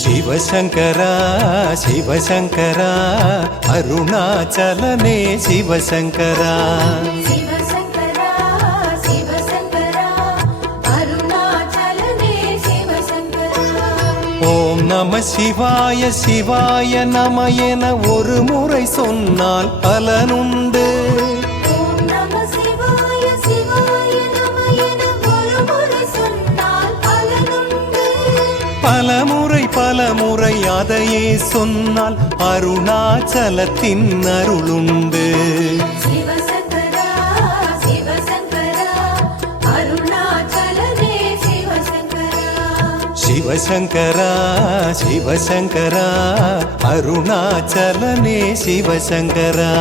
சிவசங்கரா சிவசங்கரா அருணாச்சலனே சிவசங்கரா சிவசங்கரா சிவசங்கரா அருணாச்சலனே சிவசங்கரா. ஓம் நம சிவாய சிவாய நம என ஒரு முறை சொன்னால் பலனுண்டு. ஓம் நம சிவாய சிவாய நம என ஒரு முறை சொன்னால் பலனுண்டு. பலமுறை அதையே சொன்னால் அருணாச்சலத்தின் அருளுண்டு. சிவசங்கரா சிவசங்கரா அருணாச்சலனே சிவசங்கரா. சிவசங்கரா சிவசங்கரா அருணாச்சலனே சிவசங்கரா.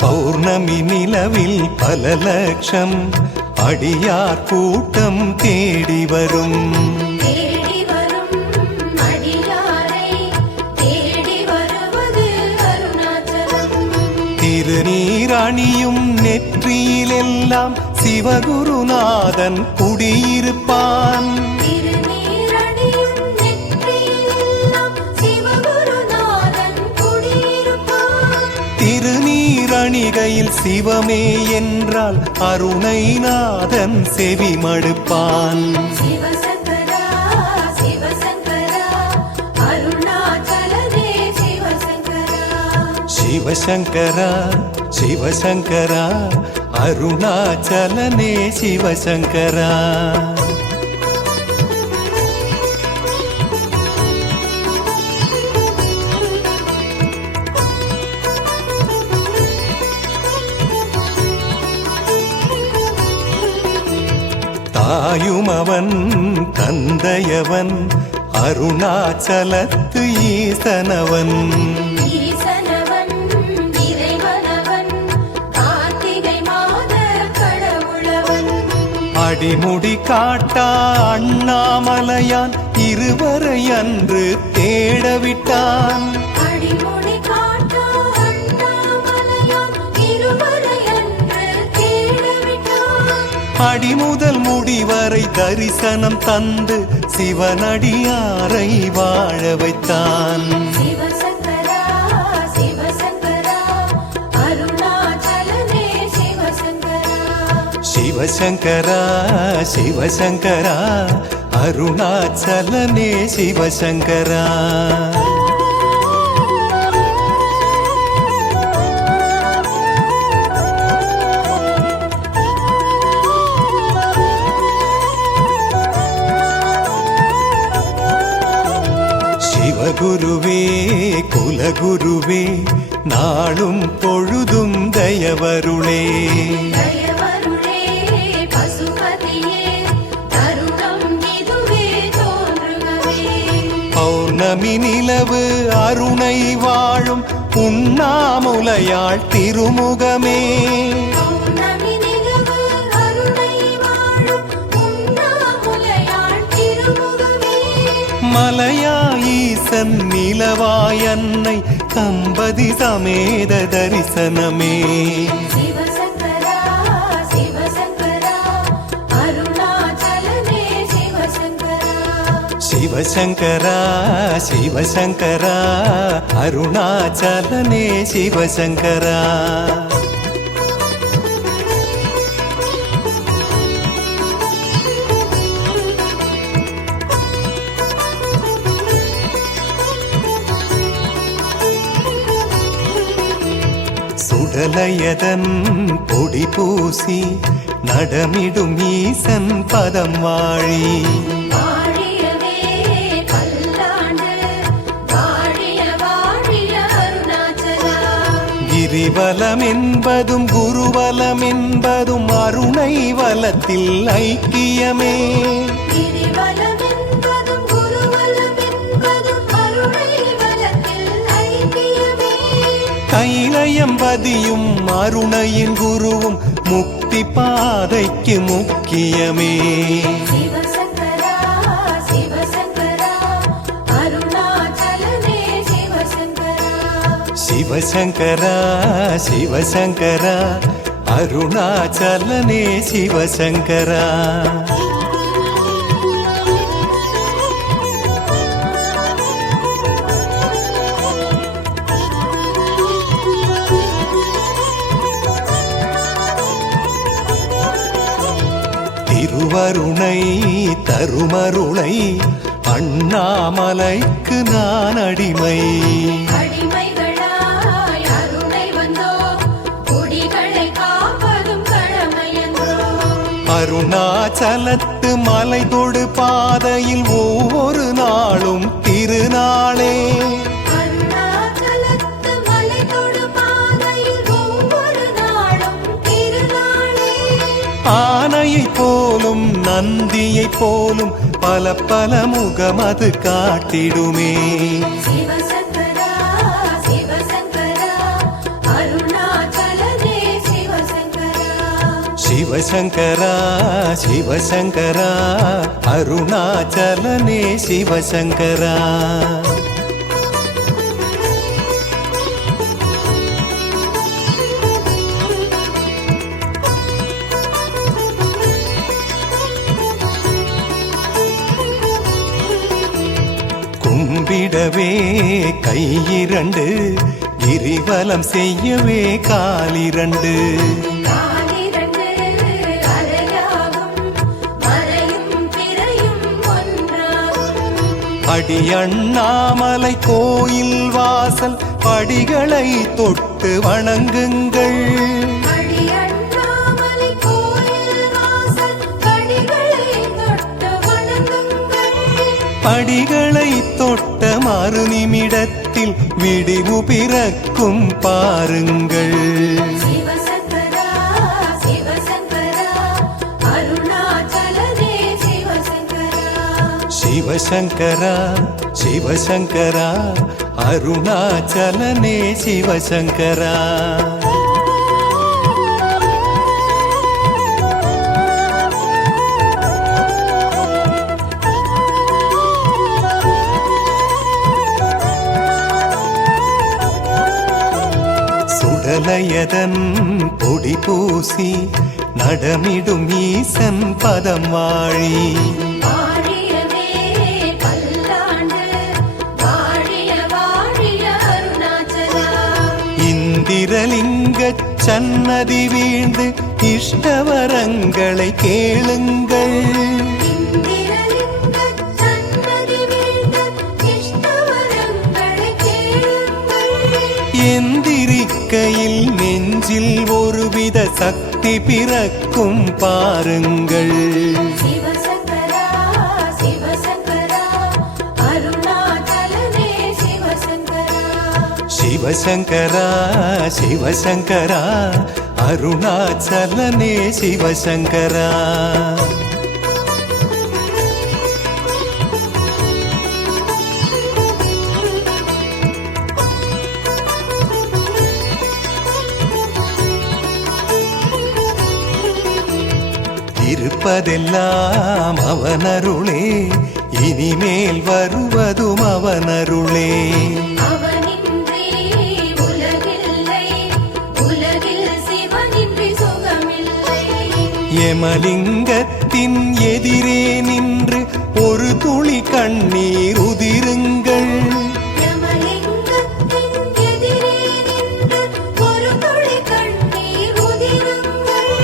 பௌர்ணமி நிலவில் பல லட்சம் அடியார் கூட்டம் தேடி வரும். தேடி வரும் அடியாரை தேடி வருவது அருணாச்சலம். திருநீரணியும் நெற்றியிலெல்லாம் சிவகுருநாதன் குடியிருப்பான். திருநீரணியும் நெற்றியிலெல்லாம் சிவகுருநாதன் குடியிருப்பான். திருநீரணிகையில் சிவமே என்றால் அருணைநாதன் செவி மடுப்பான். சிவசங்கரா சிவசங்கரா அருணாச்சலனே சிவசங்கரா. சிவசங்கரா சிவசங்கரா அருணாச்சலனே சிவசங்கரா. தாயுமவன் தந்தையவன் அருணாச்சலத்து ஈசனவன். ஈசனவன் இறைவனவன் கார்த்திகை மாத கடவுளவன். அடிமுடி காட்டா அண்ணாமலையான் இருவரை அன்று தேடவிட்டான். அடிமுடி காட்டா அண்ணாமலையான் இருவரை அன்று தேடவிட்டான். அடிமுதல் முடிவரை தரிசனம் தந்து சிவனடியாரை வாழ வைத்தான். சிவசங்கரா சிவசங்கரா அருணாச்சலனே சிவசங்கரா. சிவசங்கரா சிவசங்கரா அருணாச்சலனே சிவசங்கரா. சிவகுருவே குலகுருவே நாளும் பொழுதும் தயவருளே. தயவருளே பசுபதியே தருணம் இதுவே தோன்றுகவே. பௌர்ணமி நிலவு அருணை வாழும் உண்ணாமுலையாள் திருமுகமே. பௌர்ணமி நிலவு அருணை வாழும் உண்ணாமுலையாள் திருமுகமே. மலையா ஈசன் நிலவாயன்னை தம்பதி சமேத தரிசனமே. சிவசங்கரா சிவசங்கரா அருணாச்சலனே சிவசங்கரா. சிவசங்கரா சிவசங்கரா அருணாச்சலனே சிவசங்கரா. சுடலையதன் பொடி பூசி நடமிடும் ஈசன் பதம் வாழி. வாழியவே பல்லாண்டு வாழிய வாழிய அருணாச்சலா. கிரிவலம் என்பதும் குருவலம் என்பதும் அருணை வலத்தில் ஐக்கியமே. கிரிவலம் என்பதும் குருவலம் என்பதும் அருணை வலத்தில் ஐக்கியமே. கைலயம்பதியும் அருணையின் குருவும் முக்தி பாதைக்கு முக்கியமே. சிவசங்கரா சிவசங்கரா அருணாச்சல சிவசங்கரா சிவசங்கரா அருணாச்சலனே சிவசங்கரா. திருவருணை தருமருளை அண்ணாமலைக்கு நான் அடிமை. அடிமைகளாய் அருணை வந்தோம், குடிகளை காப்பதும் கடமையன்றோ. அருணாச்சலத்து மலை தொடு பாதையில் ஒவ்வொரு நாளும் திருநாளே. அருணாச்சலத்து மலை தொடு பாதையில் ஒவ்வொரு நாளும் திருநாளே. ஆனையைப் போலும் நந்தியைப் போலும் பல பல முகம் அது காட்டிடுமே. சிவசங்கரா சிவசங்கரா அருணாச்சலனே சிவசங்கரா. சிவசங்கரா சிவசங்கரா அருணாச்சலனே சிவசங்கரா. கும்பிடவே கையிரண்டு, கிரிவலம் செய்யவே காலிரண்டு. காலிரண்டு அலையாகும், மறையும் பிறையும் ஒன்றாகும். அடி அண்ணாமலை கோயில் வாசல் படிகளை தொட்டு வணங்குங்கள். அடி அண்ணாமலை கோயில் வாசல் படிகளை தொட்டு வணங்குங்கள். படிகளை தொட்ட மறு நிமிடத்தில் விடிவு பிறக்கும் பாருங்கள். சிவசங்கரா சிவசங்கரா அருணாச்சலனே சிவசங்கரா. சிவசங்கரா சிவசங்கரா அருணாச்சலனே சிவசங்கரா. சுடலையதன் பொடி பூசி நடமிடும் ஈசன் பதம் வாழி. வாழியவே பல்லாண்டு, வாழிய வாழிய அருணாச்சலா. இந்திரலிங்கச் சன்னதி வீழ்ந்து இஷ்டவரங்களை கேளுங்கள். இந்திரலிங்கச் சன்னதி வீழ்ந்த இஷ்டவரங்களை கேளுங்கள். எந்திரிக்கையில் நெஞ்சில் ஒருவித சக்தி பிறக்கும் பாருங்கள். சிவசங்கரா சிவசங்கரா அருணாச்சலனே சிவசங்கரா. சிவசங்கரா சிவசங்கரா அருணாச்சலனே சிவசங்கரா. இருப்பதெல்லாம் அவனருளே, இனிமேல் வருவதும் அவனருளே. அவனின்றி உலகில்லை, உலகில் சிவனின்றி சுகமில்லை. யமலிங்கத்தின் எதிரே நின்று ஒரு துளி கண்ணீர் உதிருங்கள். யமலிங்கத்தின் எதிரே நின்று ஒரு துளி கண்ணீர் உதிருங்கள்.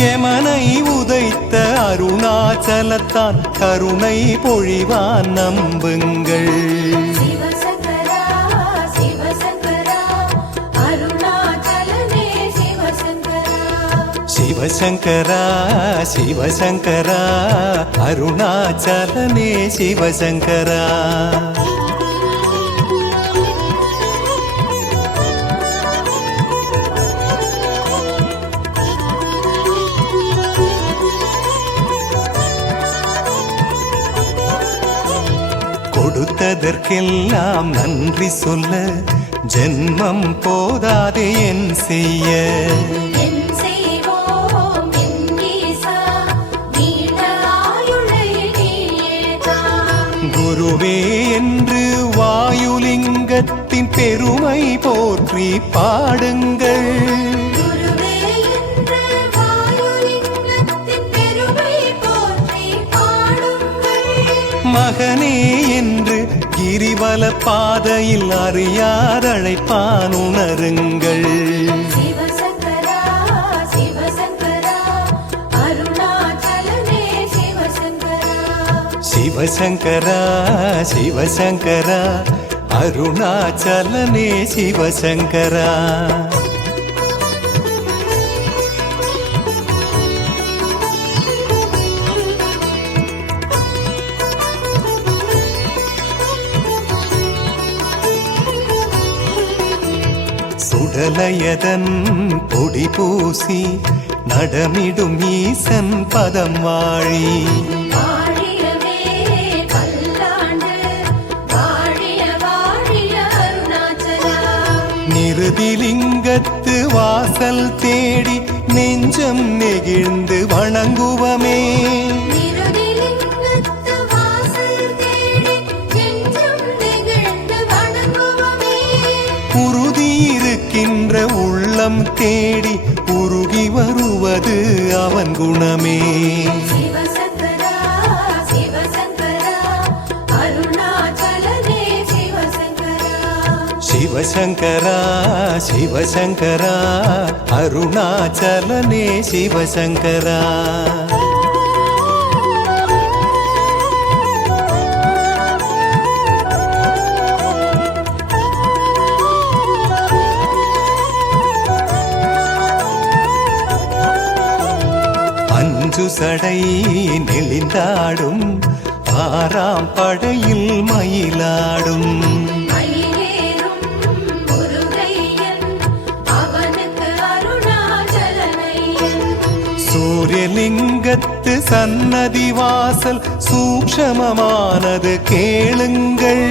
யமனை உதைத்த அருணாச்சலத்தான் கருணை பொழிவான் நம்புங்கள். சிவசங்கரா சிவசங்கரா அருணாச்சலனே சிவசங்கரா. சிவசங்கரா சிவசங்கரா அருணாச்சலனே சிவசங்கரா. கொடுத்ததற்கெல்லாம் நன்றி சொல்ல ஜென்மம் போதாதே என் செய்ய. என் செய்வோம் என் ஈசா, நீண்ட ஆயுளை நீயே தா. குருவே என்று வாயுலிங்க வாயுலிங்கத்தின் பெருமை போற்றி பாடுங்கள். குருவே என்று வாயுலிங்கத்தின் பெருமை போற்றி பாடுங்கள். மகனே என்று கிரிவல பாதையில் அறியாதழைப்பான் உணருங்கள். சிவசங்கரா சிவசங்கரா அருணாச்சலனே சிவசங்கரா. சிவசங்கரா சிவசங்கரா அருணாச்சலனே சிவசங்கரா. சுடலையதன் பொடி பூசி நடமிடும் ஈசன் பதம் வாழி. வாழியவே பல்லாண்டு வாழிய வாழிய அருணாச்சலா. நிருதிலிங்கத்து வாசல் தேடி நெஞ்சம் நெகிழ்ந்து வணங்குவமே. நிருதிலிங்கத்து வாசல் தேடி நெஞ்சம் நெகிழ்ந்து வணங்குவமே. உறுதி இருக்கின்ற உள்ளம் தேடி உருகி வருவது அவன் குணமே. சிவசங்கரா சிவசங்கரா அருணாச்சலனே சிவசங்கரா. சிவசங்கரா சிவசங்கரா அருணாச்சலனே சிவசங்கரா. அஞ்சு சடை நெளிந்தாடும் ஆறாம் படையில் மயிலாடும். மயிலேறும் முருகையன் அவனுக்கு அருணாச்சலனையன். சூரியலிங்கத்து சன்னதி வாசல் சூக்ஷமமானது கேளுங்கள்.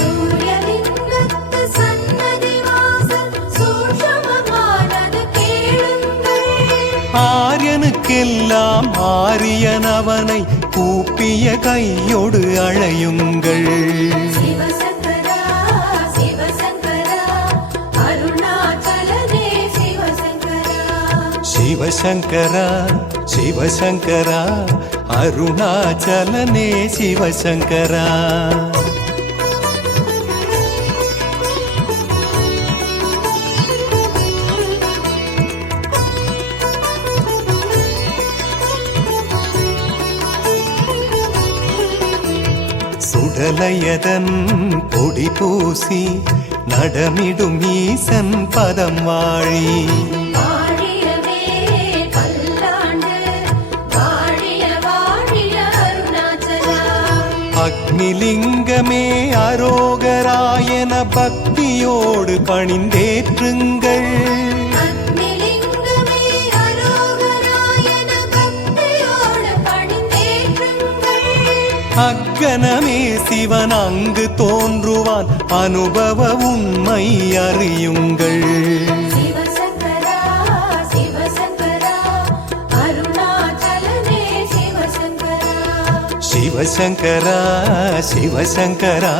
சூரியலிங்கத்து சன்னதி வாசல் சூக்ஷமமானது கேளுங்கள். ஆரியனுக்கெல்லாம் ஆரியன் அவனை கூப்பிய கையோடு அழையுங்கள். சிவசங்கரா சிவசங்கரா அருணாச்சலனே சிவசங்கரா. சிவசங்கரா சிவசங்கரா அருணாச்சலனே சிவசங்கரா. சுடலையதன் பொடி பூசி நடமிடும் ஈசன் பதம் வாழி. வாழியவே பல்லாண்டு வாழிய வாழிய அருணாச்சலா. அக்னிலிங்கமே அரோகராயன பக்தியோடு பணிந்தேற்றுங்கள். அக்னிலிங்கமே அரோகராயன பக்தியோடு பணிந்தேற்றுங்கள். அக்கனமே சிவன் அங்கு தோன்றுவான் அனுபவ உண்மை அறியுங்கள். சிவசங்கரா சிவசங்கரா அருணாச்சலனே சிவசங்கரா. சிவசங்கரா சிவசங்கரா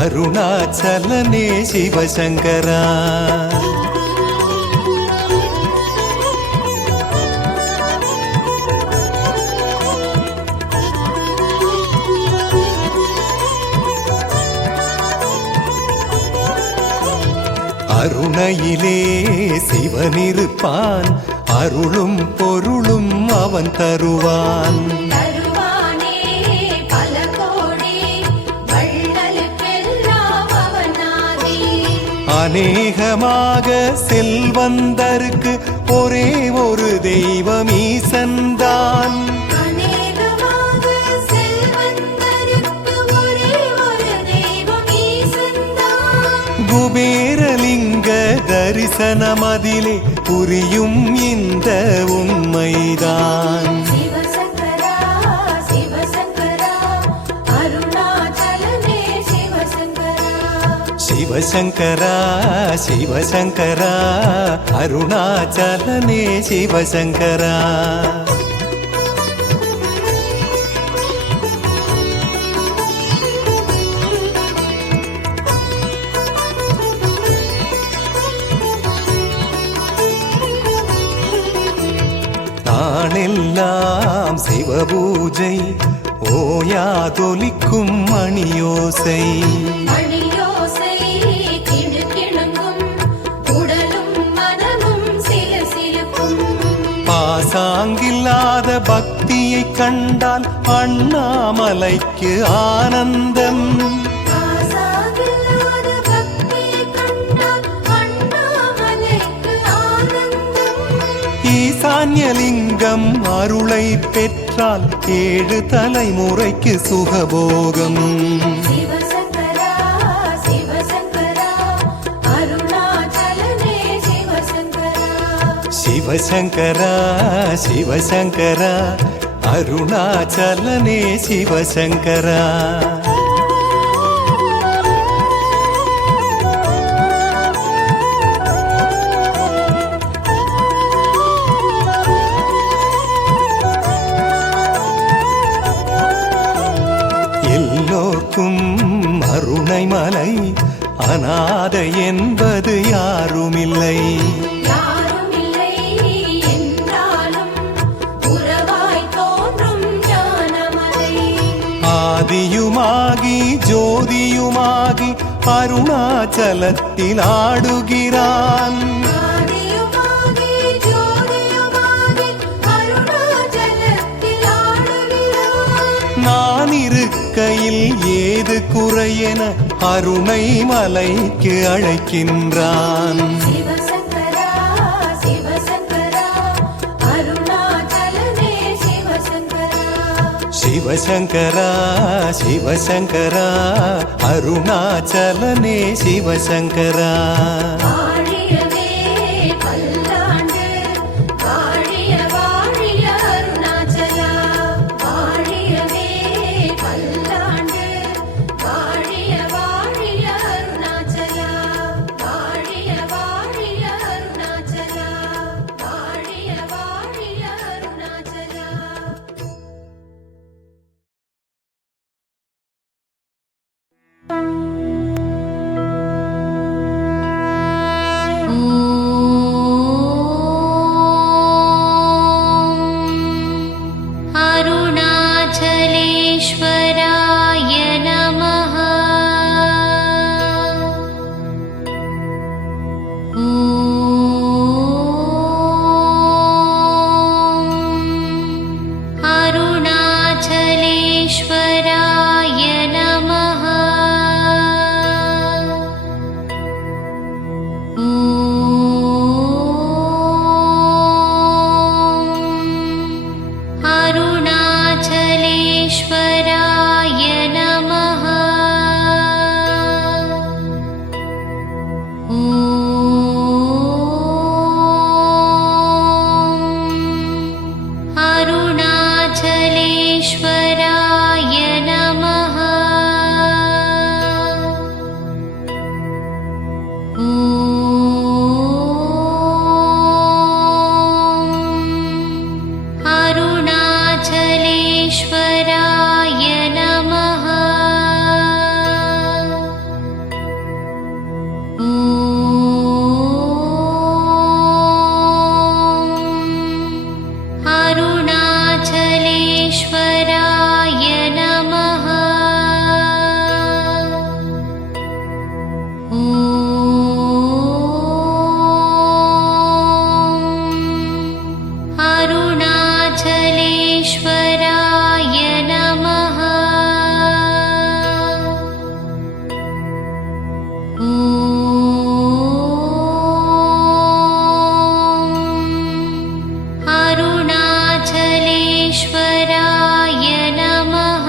அருணாச்சலனே சிவசங்கரா. அருணையிலே சிவனிருப்பான் அருளும் பொருளும் அவன் தருவான். தருவானே பல கோடி வள்ளலுக்கெல்லாம் அவனாதி. அநேகமாக செல்வந்தருக்கு ஒரே ஒரு தெய்வம் ஈசன்தான். அநேகமாக செல்வந்தருக்கு ஒரே ஒரு தெய்வம் ஈசன்தான். குபேரலிங்க தரிசனமதிலே புரியும் இந்த உண்மைதான். சிவசங்கரா சிவசங்கரா அருணாச்சலனே சிவசங்கரா. சிவசங்கரா சிவசங்கரா அருணாச்சலனே சிவசங்கரா. பூஜை ஓயாதொலிக்கும் மணியோசை மணியோசை கிணுகிணுங்கும் உடலும் மனமும் சிலுசிலுக்கும் பாசாங்கில்லாத பக்தியை கண்டால் அண்ணாமலைக்கு ஆனந்தம் ஆசாகில்லாத பக்தியை கண்டால் அண்ணாமலைக்கு ஆனந்தம் ஈசான்யலிங்கம் அருளை பெற்றால் 7 தலைமுறைக்கு சுகபோகம் சிவசங்கரா சிவசங்கரா அருணாச்சலனே சிவசங்கரா சிவசங்கரா சிவசங்கரா அருணாச்சலனே சிவசங்கரா எல்லோர்க்கும் அருணைமலை அநாதை என்பது யாருமில்லை யாருமில்லை என்றாலும் உறவாய் தோன்றும் ஞானமலை ஆதியுமாகி ஜோதியுமாகி அருணாச்சலத்தில் ஆடுகிறான் ஆதியுமாகி ஜோதியுமாகி அருணாச்சலத்தில் ஆடுகிறான் நான் இருக்கையில் ஏது குறையென அருணை மலைக்கு அழைக்கின்றான் சிவசங்கரா சிவசங்கரா அருணாச்சலனே சிவசங்கரா சிவசங்கரா சிவசங்கரா அருணாச்சலனே சிவசங்கரா வாழியவே பல்லாண்டு வாழிய வாழிய அருணாச்சலா வாழியவே பல்லாண்டு வாழிய வாழிய அருணாச்சலா வாழிய வாழிய அருணாச்சலா வாழிய வாழிய அருணாச்சலா अरुणाचलेश्वराय नमः। अरुणाचलेश्वराय नमः। अरुणाचलेश्वराय नमः। अरुणाचलेश्वराय नमः। अरुणाचलेश्वराय नमः। अरुणाचलेश्वराय नमः। अरुणाचलेश्वराय नमः। अरुणाचलेश्वराय नमः।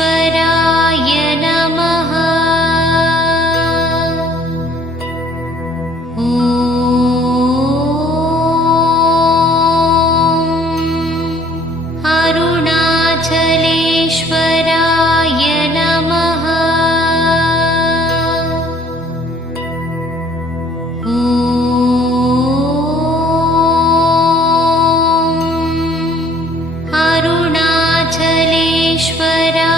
अरुणाचलेश्वराय नमः। अरुणाचलेश्वराय नमः। अरुणाचलेश्वराय